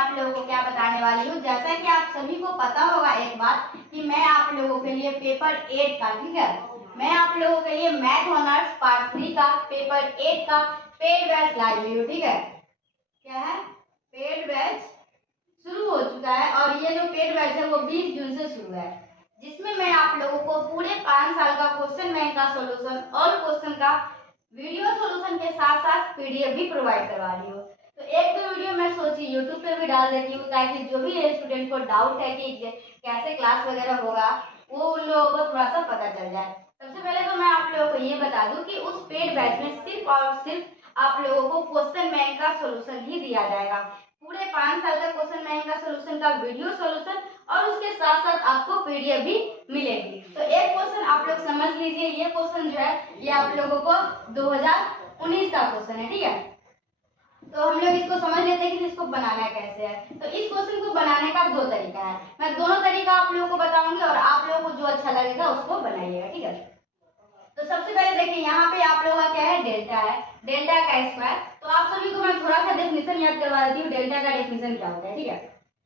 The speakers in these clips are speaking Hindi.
आप लोगों को क्या बताने वाली हूँ। जैसा कि आप सभी को पता होगा एक बात कि मैं आप लोगों के लिए पेपर 8 का, ठीक है, मैं आप लोगों के लिए मैथ ऑनर्स पार्ट 3 का पेपर 8 का पेड बैच लाई हुई हूँ। ठीक है, क्या है, पेड बैच शुरू हो चुका है और ये जो पेड बैच है वो 20 जून से शुरू है, जिसमें मैं आप लोगों को पूरे 5 साल का क्वेश्चन बैंक का सॉल्यूशन और क्वेश्चन का वीडियो सॉल्यूशन के साथ साथ पीडीएफ भी प्रोवाइड करवा रही हूँ। तो एक दो वीडियो मैं सोची यूट्यूब पे भी डाल देती हूँ ताकि जो भी स्टूडेंट को डाउट है कि कैसे क्लास वगैरह होगा वो उन लोगों को थोड़ा सा पता चल जाए। सबसे पहले तो मैं आप लोगों को ये बता दूं कि उस पेड बैच में सिर्फ और सिर्फ आप लोगों को क्वेश्चन बैंक का सॉल्यूशन ही दिया जाएगा। पूरे 5 साल का क्वेश्चन बैंक का सॉल्यूशन का वीडियो सॉल्यूशन और उसके साथ साथ आपको पीडीएफ भी मिलेगी। तो एक क्वेश्चन आप लोग समझ लीजिए, ये क्वेश्चन जो है ये आप लोगों को 2019 का क्वेश्चन है। ठीक है, तो हम लोग इसको समझ लेते हैं कि इसको बनाना कैसे है। तो इस क्वेश्चन को बनाने का 2 तरीका है, मैं दोनों तरीका आप लोगों को बताऊंगी और आप लोगों को जो अच्छा लगेगा उसको बनाइएगा। ठीक है, तो सबसे पहले देखिए यहाँ पे आप लोगों का क्या है, डेल्टा है, डेल्टा का स्क्वायर। तो आप सभी को मैं थोड़ा सा डेफिनेशन याद करवा देती हूँ, डेल्टा का डेफिनेशन क्या होता है। ठीक है,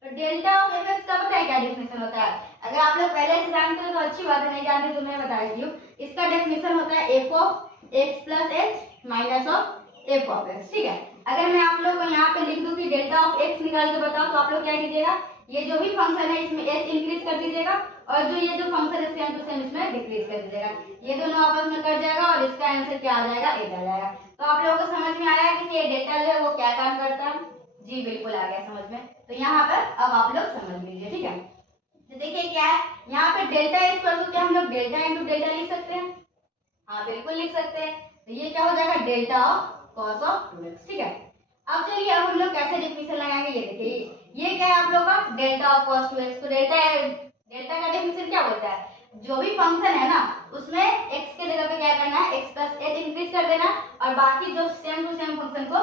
तो डेल्टा ऑफ एफ एक्स का पता है क्या डेफिनेशन होता है? अगर आप लोग पहले से जानते हो तो अच्छी बात है, नहीं जानते तो मैं बता देती हूँ। इसका डेफिनेशन होता है F of x plus H minus of F of x. ठीक है, अगर मैं आप लोग को यहाँ पे लिख दूं कि डेल्टा ऑफ एक्स निकाल के बताओ तो आप लोग क्या कीजिएगा, ये जो भी फंक्शन है इसमें एच इंक्रीज कर दीजिएगा और जो ये जो फंक्शन है सेम टू सेम इसमें डिक्रीज कर दीजिएगा। ये दोनों आपस में कट जाएगा और इसका आंसर क्या आ जाएगा, एच आ जाएगा। तो आप लोगों को समझ में आया कि ये डेल्टा जो है वो क्या काम करता है? जी बिल्कुल आ गया समझ में। तो यहाँ पर अब आप लोग समझ लीजिए। ठीक है, तो देखिए क्या है, यहाँ पे डेल्टा इक्वल टू क्या हम लोग डेल्टा इंटू डेल्टा लिख सकते हैं? हाँ बिल्कुल लिख सकते हैं। तो ये क्या हो जाएगा, delta of cos of 2x। ठीक है, अब चलिए अब हम लोग कैसे डेफिनेशन लगाएंगे, ये देखिए ये क्या है आप लोग का डेल्टा ऑफ कॉस 2x। तो डेल्टा का डेफिनेशन क्या होता है, जो भी फंक्शन है ना उसमें x के जगह पे क्या करना है, x प्लस h इंक्रीज कर देना और बाकी जो सेम टू सेम फंक्शन को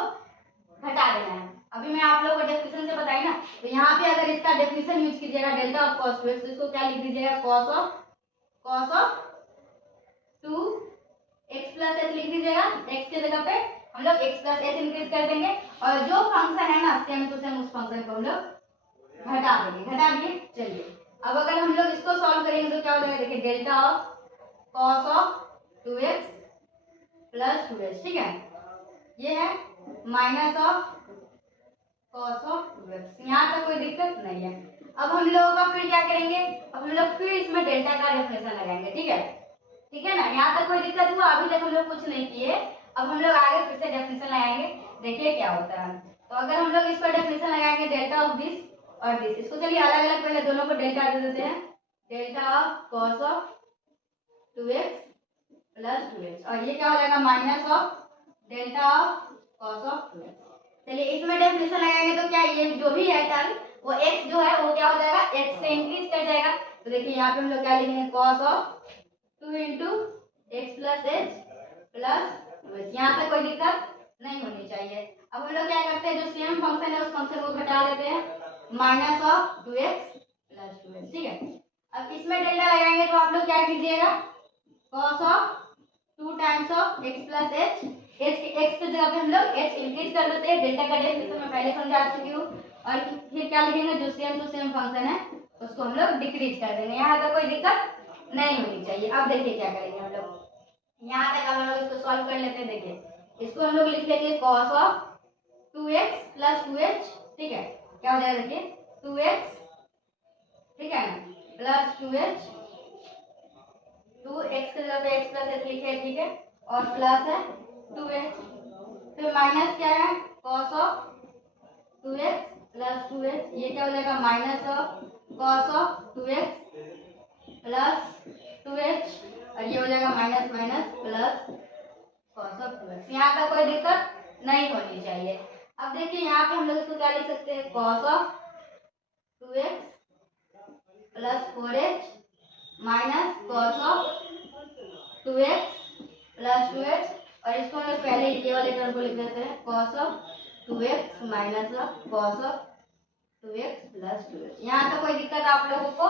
घटा देना है। अभी मैं आप लोगों को डेफिनेशन से बताई ना, तो यहाँ पे अगर इसका डेफिनेशन यूज कीजिएगा डेल्टा ऑफ कॉस 2x तो इसको क्या लिख दीजिएगा, cos of 2x plus h लिख दीजिएगा। x के जगह पे हम लोग x प्लस h इंक्रीज कर देंगे और जो फंक्शन है ना सेम टू सेम उस फंक्शन को हम लोग घटा दिए। चलिए अब अगर हम लोग इसको सॉल्व करेंगे तो क्या हो जाएगा, देखिए delta of cos of 2x plus 2h। ठीक है, ये है minus of cos of 2x। यहाँ तक कोई दिक्कत नहीं है। अब हम लोगों का फिर क्या करेंगे, अब हम लोग फिर इसमें डेल्टा का डेफिनेशन लगाएंगे। ठीक है ना, यहाँ तक कोई दिक्कत हुआ? अभी तक हम लोग कुछ नहीं किए, अब हम लोग आगे फिर से डेफिनेशन लगाएंगे, देखिए क्या होता है। तो अगर हम लोग इसका डेफिनेशन लगाएंगे डेल्टा ऑफ दिस और दिस, इसको चलिए अलग अलग पहले दोनों को डेल्टा दे देते हैं, delta of cos of 2x plus 2h और ये क्या हो जाएगा, minus of delta of cos of 2x। चलिए इसमें डेफिनेशन लगाएंगे तो क्या ये जो भी है टर्म वो x जो है वो क्या हो जाएगा, x से इंक्रीज कर जाएगा। तो देखिए यहाँ पे हम लोग क्या लिखेंगे, cos of 2 into x plus H plus 2h। यहाँ पे कोई दिक्कत नहीं होनी चाहिए। अब हम लोग क्या करते हैं, जो सेम फंक्शन है उस फंक्शन को घटा देते हैं, minus of 2x plus 2h। ठीक है, अब इसमें डेल्टा लगाएंगे तो आप लोग क्या कीजिएगा, cos of 2 times of x plus h, x की जगह पे हम लोग h इंक्रीज कर देते हैं। डेल्टा का डेफिनेशन मैं पहले समझा चुकी हूँ। और फिर क्या लिखेंगे, जो सेम टू सेम फंक्शन है उसको हम लोग डिक्रीज कर देंगे। यहाँ तक कोई दिक्कत नहीं होनी चाहिए। अब देखिए क्या करेंगे हम लोग, यहाँ तक हम लोग इसको सॉल्व कर लेते हैं। देखिए इसको हम लोग लिख लेंगे cos of 2x plus 2h। ठीक है, क्या हो जाएगा, देखिए 2x, ठीक है ना, प्लस 2h, 2x के जगह पे x प्लस h लिखे, ठीक है, और प्लस है 2h, फिर माइनस क्या है, cos of 2x plus 2h, ये क्या हो जाएगा, minus of cos of 2x plus 2h और ये हो जाएगा minus minus plus cos of 2x। यहाँ तक कोई दिक्कत नहीं होनी चाहिए। अब देखिए यहाँ पे हम लोग इसको क्या लिख सकते हैं, cos of 2x plus 4h minus cos of 2x plus 2h और इसको हम लोग पहले ये वाले टर्म को लिख देते हैं, cos of 2x minus of cos of 2x plus 2h। यहाँ तो कोई दिक्कत आप लोगों को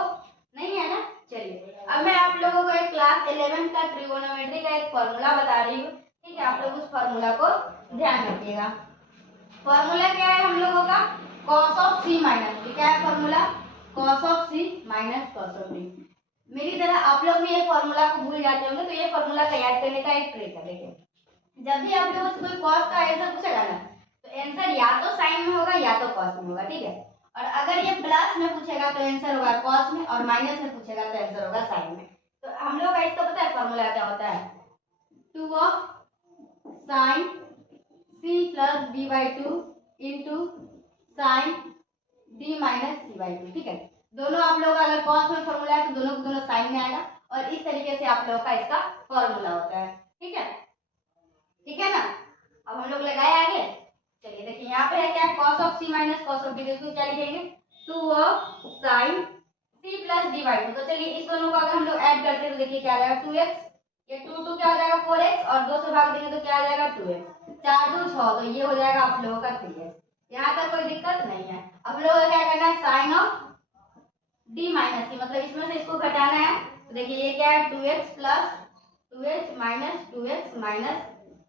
नहीं है ना। चलिए अब मैं आप लोगों को एक क्लास 11 का ट्रिगोनोमेट्री का एक फॉर्मूला बता रही हूँ। ठीक है, आप लोग उस फॉर्मूला को ध्यान रखिएगा। फॉर्मूला क्या है हम लोगों का, cos of of C minus D. क्या है formula? Cos of C minus cos of D. मेरी तरह आप लोग भी ये फॉर्मूला को भूल जाते होंगे, तो ये फॉर्मूला का याद करने का एक ट्रिक है। देखिए, जब भी आप लोगों से कोई कॉस का आंसर पूछेगा ना, तो आंसर या तो साइन में होगा या तो कॉस में होगा, ठीक है। और अगर ये प्लस में पूछेगा तो आंसर होगा कॉस में, और माइनस में पूछेगा तो आंसर होगा साइन में। तो हम लोग का इसका पता है फॉर्मूला क्या होता है? 2 of sine C plus D by two into sine D minus C by two, ठीक है। दोनों आप लोग अगर कॉस में फॉर्मूला है तो दोनों को दोनों साइन में आएगा, और इस तरीके से आप लोगों का इसका फॉर्मूला होता है, ठीक है। ठीक है ना? अब हम लोग लगाए आगे। चलिए देखिए, यहाँ पे है क्या? cos of C minus cos of D. देखो क्या लिखेंगे? 2 of sine C plus D by two. तो चलिए इस दोनों को अगर हम लोग ऐड करते हैं तो देखिए क्या आ जाएगा? 2x। ये 2 क्या हो जाएगा? 4x, और 2 से भाग देंगे तो क्या आ जाएगा? 2x। 4 2 6, तो ये हो जाएगा आप लोगों का 3x। यहाँ तक कोई दिक्कत नहीं है। अब हम लोगों को क्या करना है? साइन ऑफ डी माइनस सी, मतलब इसमें से इसको घटाना है। तो देखिए ये क्या है? 2x plus 2h minus 2x minus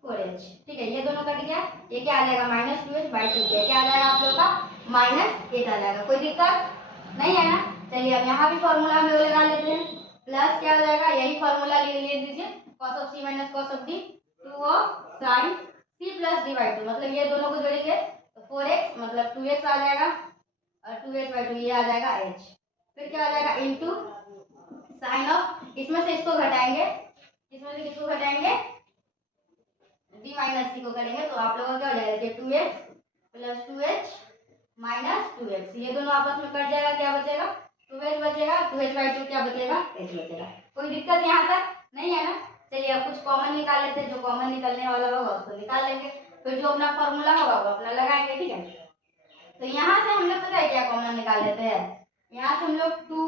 4h, ठीक है। ये दोनों कट गया, ये क्या आ जाएगा? Minus 2h by 2। क्या आ जाएगा आप लोगों का? -8 आ जाएगा। कोई दिक्कत नहीं है ना? चलिए अब यहाँ भी फॉर्मूला हम लोग लगा लेते हैं। प्लस क्या हो जाएगा? यही फॉर्मूला ले दीजिए, cos of C minus cos of D. 2 of sine C plus D by two, मतलब ये दोनों को जोड़ेंगे तो 4x मतलब 2x आ जाएगा, और 2h बाई 2 ये आ जाएगा h। फिर क्या आ जाएगा? इनटू साइन ऑफ, इसमें से इसको घटाएंगे, इसमें से किसको घटाएंगे? डी माइनस सी को करेंगे, तो आप लोगों का क्या हो जाएगा? 2x plus 2h minus 2x, ये दोनों आपस में कट जाएगा, क्या बचेगा? 2h बचेगा। 2h बाई 2 क्या बचेगा? h बचेगा। कोई दिक्कत यहाँ तक नहीं है ना? चलिए अब कुछ कॉमन निकाल लेते हैं, जो कॉमन निकलने वाला होगा उसको निकाल लेंगे, फिर जो अपना फॉर्मूला होगा वो अपना लगाएंगे, ठीक है। तो यहाँ से हम लोग पता है क्या कॉमन निकाल लेते हैं? यहाँ से हम लोग 2,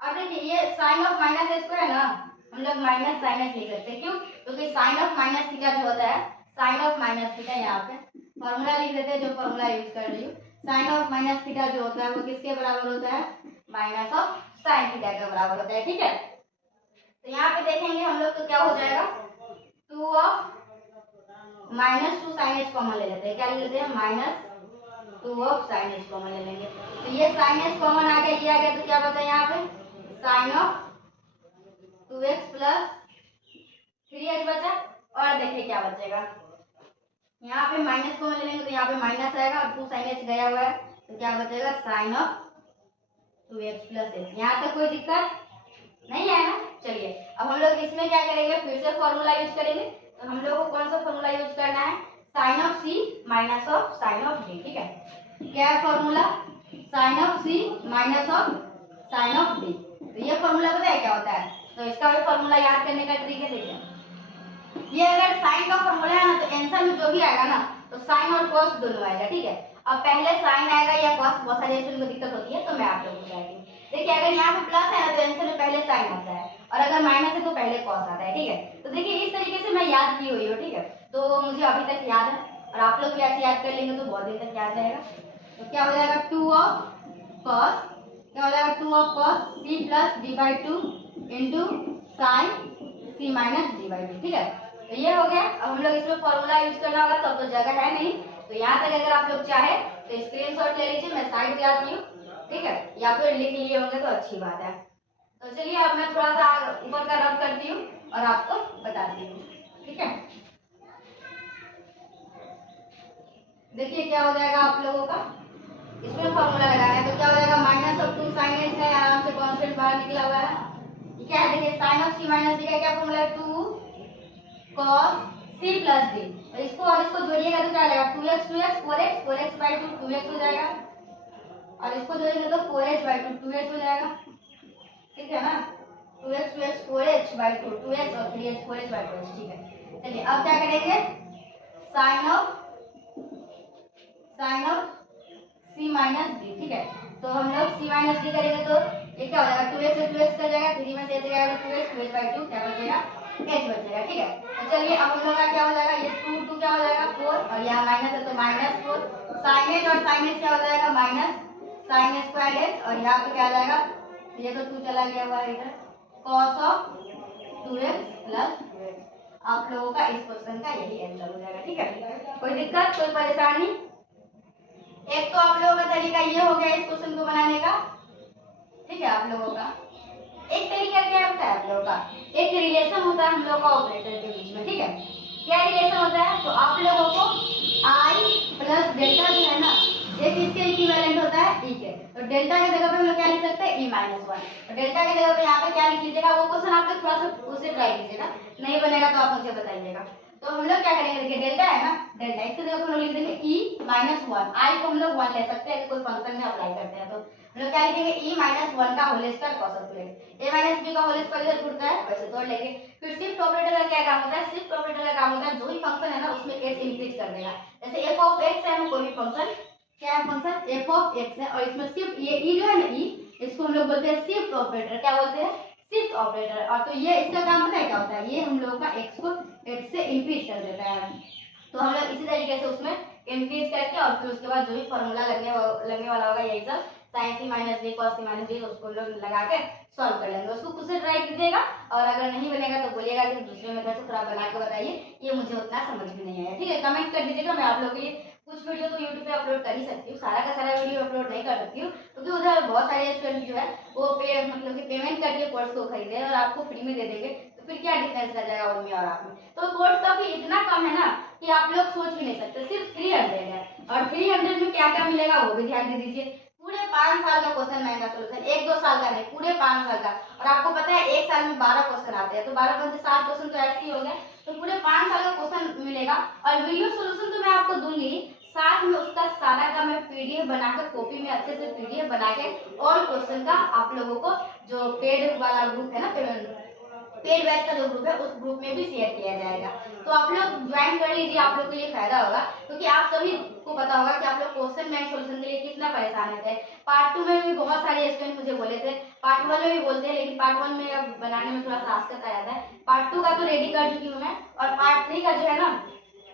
अब देखिए ये साइन ऑफ माइनस एस को है ना, हम लोग माइनस साइन एस लिख सकते हैं। क्यों? क्योंकि साइन ऑफ माइनस थीटा जो होता है, साइन ऑफ माइनस थीटा, यहाँ पे फॉर्मूला लिख देते हैं जो फॉर्मूला यूज कर रही हूँ। साइन ऑफ माइनस थीटा जो होता है वो किसके बराबर होता है? माइनस ऑफ साइन थीटा के बराबर होता है, ठीक है। तो यहाँ पे देखेंगे हम लोग तो क्या हो जाएगा? 2 ऑफ -2 साइन एच कॉमन ले लेते हैं। क्या ले लेते हैं? -2 ऑफ साइन एच कॉमन ले लेंगे। तो ये साइन एच कॉमन आ गया, ये आ गया, तो क्या बचा यहाँ पे? Sign of 2x plus 3h बचा। और देखिए क्या बचेगा, यहाँ पे माइनस को ले लेंगे तो यहाँ पे माइनस आएगा, और 2 साइन एच गया हुआ है, तो क्या बचेगा? Sine of 2x plus h। यहाँ तक कोई दिक्कत नहीं है ना? चलिए अब हम लोग इसमें क्या करेंगे? फिर से फॉर्मूला यूज करेंगे। तो हम लोग को कौन सा फॉर्मूला यूज करना है? Sine of C minus of sine of D, ठीक है। क्या है formula? Sine of C minus of sine of D. तो ये फॉर्मूला पता है क्या होता है? तो इसका भी फॉर्मूला याद करने का ट्रिक है। देखिए, ये अगर साइन का फॉर्मूला है ना, तो आंसर में जो भी आएगा ना, तो साइन और कॉस दोनों आएगा, ठीक है। अब पहले साइन आएगा या कॉस, बहुत सारे स्टूडेंट को दिक्कत होती है, तो मैं आप लोगों को बताती हूँ। देखिए अगर यहाँ पे प्लस है ना, तो आंसर में पहले साइन आता है, और अगर माइनस है तो पहले कॉस आता है, ठीक है। तो देखिए इस तरीके से मैं याद की हुई हूँ, ठीक है। तो मुझे अभी तक याद है, और आप लोग भी ऐसे याद कर लेंगे तो बहुत दिन तक याद रहेगा। तो क्या हो जाएगा? 2 ऑफ कॉस, क्या हो जाएगा? 2 of cos C plus D by two into sine C minus D by two, ठीक है। तो ये हो गया। अब हम लोग इसमें फॉर्मूला यूज करना होगा, तो अब तो जगह है नहीं, तो यहाँ तक अगर आप लोग चाहे तो स्क्रीनशॉट ले लीजिए, मैं साइड पे आती हूँ, ठीक है, या फिर लिख लिए होंगे तो अच्छी बात है। तो चलिए अब मैं थोड़ा सा ऊपर का रब करती हूँ और आपको बताती हूँ, ठीक है। देखिए क्या हो जाएगा आप लोगों का, इसमें फॉर्मूला लगाना है, तो क्या हो जाएगा? माइनस ऑफ 2 साइन एच है, आराम से कॉन्स्टेंट बाहर निकला हुआ है, क्या है? देखिए sine of C minus D का क्या फॉर्मूला है? 2 cos c प्लस डी। और इसको और इसको जोड़िएगा तो क्या आ जाएगा? 2x 2x 4x 4x by 2 2x हो जाएगा, और इसको जोड़ेंगे तो 4h बाई 2 2h हो जाएगा, ठीक है ना। 2x 2x 4h by 2 2x और 3h 4h बाई 2h, ठीक है। चलिए अब क्या करेंगे? Sine of c minus D, ठीक है। तो हम लोग c माइनस डी करेंगे तो ये क्या हो जाएगा? 2x से 2x कर जाएगा, 3 में से h जाएगा तो 2x 2h बाई 2 क्या बचेगा? h बचेगा, ठीक है। तो चलिए अब हम लोग का क्या हो जाएगा? ये 2 2 क्या हो जाएगा? 4, और यहाँ माइनस है तो -4 साइन एच, और साइन एच क्या हो जाएगा? माइनस साइन स्क्वायर एच, और यहाँ पे क्या आ जाएगा? ये तो 2 चला गया हुआ है इधर, cos of 2x plus 2x। आप लोगों का इस क्वेश्चन का यही आंसर हो जाएगा, ठीक है। कोई दिक्कत, कोई परेशानी? एक तो आप लोगों का तरीका ये हो गया इस क्वेश्चन को बनाने का, ठीक है। आप लोगों का एक तरीका क्या होता है, आप लोगों का एक रिलेशन होता है हम लोग का ऑपरेटर के बीच में, ठीक है। क्या रिलेशन होता है, तो आप लोगों को आई प्लस डेल्टा जो है ना, ये किसके इक्विवेलेंट होता है, ई के। तो डेल्टा की जगह पे हम लोग क्या लिख सकते हैं, ई माइनस वन। तो डेल्टा की जगह पे यहाँ पे क्या लिख लीजिएगा, वो क्वेश्चन आप लोग थोड़ा सा उसे ट्राई कीजिएगा, नहीं बनेगा तो आप मुझे बताइएगा। तो हम लोग क्या करेंगे, देखिए डेल्टा है ना, डेल्टा इसकी जगह पे हम लोग लिख देंगे ई माइनस वन। आई को हम लोग वन ले सकते हैं, कोई फंक्शन में अप्लाई करते हैं तो हम लोग क्या लिखेंगे, ई माइनस वन का whole square cos of 2x। A minus B का होल स्क्वायर इधर जुड़ता है, वैसे तोड़ लेंगे। फिर शिफ्ट ऑपरेटर का क्या काम होता है, शिफ्ट ऑपरेटर का काम होता है जो भी फंक्शन है ना उसमें x इंक्रीज कर देगा। जैसे f ऑफ x है ना, कोई भी फंक्शन, क्या है फंक्शन f ऑफ x है, और इसमें शिफ्ट ये e जो है ना, e इसको हम लोग बोलते हैं शिफ्ट ऑपरेटर। क्या बोलते हैं, शिफ्ट ऑपरेटर। और तो ये इसका काम पता है क्या होता है, ये हम लोग का x को x से इंक्रीज कर देता है। तो हम लोग इसी तरीके से उसमें इंक्रीज करके और फिर उसके बाद जो भी फॉर्मूला लगने वाला होगा यही सब sin c minus b cos c minus b, उसको लोग लगा के सॉल्व कर लेंगे। उसको खुद से ट्राई कीजिएगा, और अगर नहीं बनेगा तो बोलिएगा कि दूसरे मेथड से थोड़ा बना के बताइए, ये मुझे उतना समझ में नहीं आया, ठीक है। कमेंट कर दीजिएगा, मैं आप लोग के लिए कुछ वीडियो तो यूट्यूब पे अपलोड कर ही सकती हूँ, सारा का सारा वीडियो अपलोड नहीं कर सकती हूँ क्योंकि उधर बहुत सारे स्टूडेंट जो है वो मतलब कि पेमेंट करके कोर्स को खरीदे और आपको फ्री में दे देंगे, तो फिर क्या डिफरेंस रह जाएगा उनमें और आप में। तो कोर्स का भी इतना कम है ना कि आप लोग सोच भी नहीं सकते, सिर्फ 300 है। और 300 में क्या क्या मिलेगा वो भी ध्यान दे दीजिए। पूरे 5 साल का क्वेश्चन बैंक का सोल्यूशन, 1-2 साल का नहीं, पूरे 5 साल का। और आपको पता है एक साल में 12 क्वेश्चन आते हैं, तो 12 में से 7 क्वेश्चन तो ऐसे ही हो गए। तो पूरे 5 साल का क्वेश्चन मिलेगा। और वीडियो सोल्यूशन तो मैं आपको दूंगी, साथ में उसका सारा का मैं पीडीएफ बनाकर कॉपी में अच्छे से पीडीएफ बना के ऑल क्वेश्चन का आप लोगों को जो पेड वाला ग्रुप है ना, पेड बैच का जो ग्रुप है उस ग्रुप में भी शेयर किया जाएगा। तो आप लोग ज्वाइन कर लीजिए, आप लोग के लिए फायदा होगा क्योंकि आप सभी को पता होगा कि आप लोग क्वेश्चन बैंक सोल्यूशन के लिए कितना परेशान रहते हैं। पार्ट 2 में भी बहुत सारे स्टूडेंट मुझे बोले थे, पार्ट 1 में भी बोलते हैं, लेकिन पार्ट 1 में अब बनाने में थोड़ा सा आस्कत आ जाता है। पार्ट 2 का तो रेडी कर चुकी हूँ मैं, और पार्ट 3 का जो है ना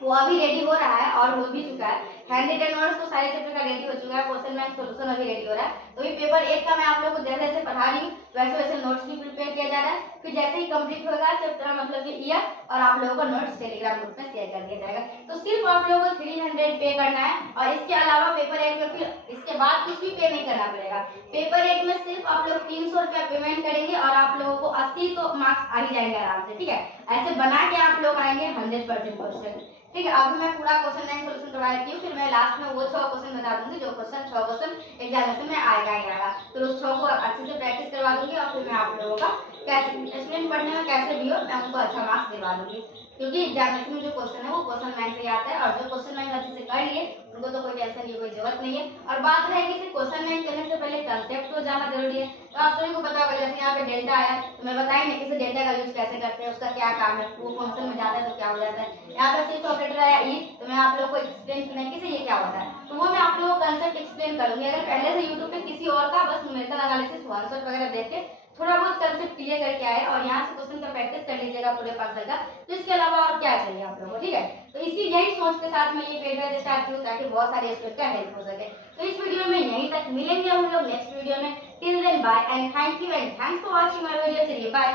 वो अभी रेडी हो रहा है और हो भी चुका है। हैंड रिटन नोट्स तो सारे चैप्टर का रेडी हो चुका है, क्वेश्चन बैंक सॉल्यूशन अभी रेडी हो रहा है। तो ये पेपर 1 का मैं आप लोगों को जैसे जैसे पढ़ा रही हूँ वैसे वैसे नोट्स भी प्रिपेयर किया जा रहा है। फिर जैसे ही कंप्लीट होगा चैप्टर मतलब कि ईयर, और आप लोगों को नोट्स टेलीग्राम ग्रुप में शेयर कर दिया जाएगा। तो सिर्फ आप लोगों को 300 पे करना है, और इसके अलावा पेपर 1 में फिर इसके बाद कुछ भी पे नहीं करना पड़ेगा। पेपर 1 में सिर्फ आप लोग 300 रुपया पेमेंट करेंगे और आप लोगों को 80 तो मार्क्स आ ही जाएंगे आराम से, ठीक है। ऐसे बना के आप लोग आएंगे 100% क्वेश्चन, ठीक है। अभी मैं पूरा क्वेश्चन बैंक सोल्यूशन करवा देती हूँ, फिर मैं लास्ट में वो 6 क्वेश्चन बता दूंगी जो क्वेश्चन 6 क्वेश्चन एग्जामिनेशन में आएगा ही आएगा। फिर उस 6 को अच्छे से प्रैक्टिस करवा दूंगी, और फिर मैं आप लोगों का कैसे स्टूडेंट पढ़ने में कैसे भी हो मैं उनको अच्छा मार्क्स दिलवा दूंगी, क्योंकि एग्जामिनेशन में जो क्वेश्चन है वो क्वेश्चन बैंक से ही आता है, और जो क्वेश्चन बैंक अच्छे से कर लिए उनको तो कोई टेंशन की कोई जरूरत नहीं है। और बात रहे कि क्वेश्चन बैंक करने से पहले कंसेप्ट तो जाना जरूरी है। तो आप सभी को पता होगा, जैसे यहाँ पे डेल्टा आया तो मैं बताई नहीं कि डेल्टा का यूज कैसे करते हैं, उसका क्या काम है, वो फंक्शन में जाता है तो क्या हो जाता है। यहाँ पे शिफ्ट ऑपरेटर आया ई, तो मैं आप लोगों को एक्सप्लेन किया कि ये क्या होता है, तो वो मैं आप लोगों को कंसेप्ट एक्सप्लेन करूंगी। अगर पहले से यूट्यूब पे किसी और का बस न्यूमेरिकल एनालिसिस वन शॉट वगैरह देख के थोड़ा बहुत कंसेप्ट क्लियर करके आए और यहाँ से क्वेश्चन का प्रैक्टिस कर लीजिएगा पूरे 5 साल का, तो इसके अलावा और क्या चाहिए आप लोगों को, ठीक है। तो इसी यही सोच के साथ मैं ये पेड बैच स्टार्ट करूँ ताकि बहुत सारे स्टूडेंट का हेल्प हो सके। तो इस वीडियो में यहीं तक, मिलेंगे हम लोग नेक्स्ट वीडियो में। Till then bye and thank you and thanks for watching my video. चलिए बाय।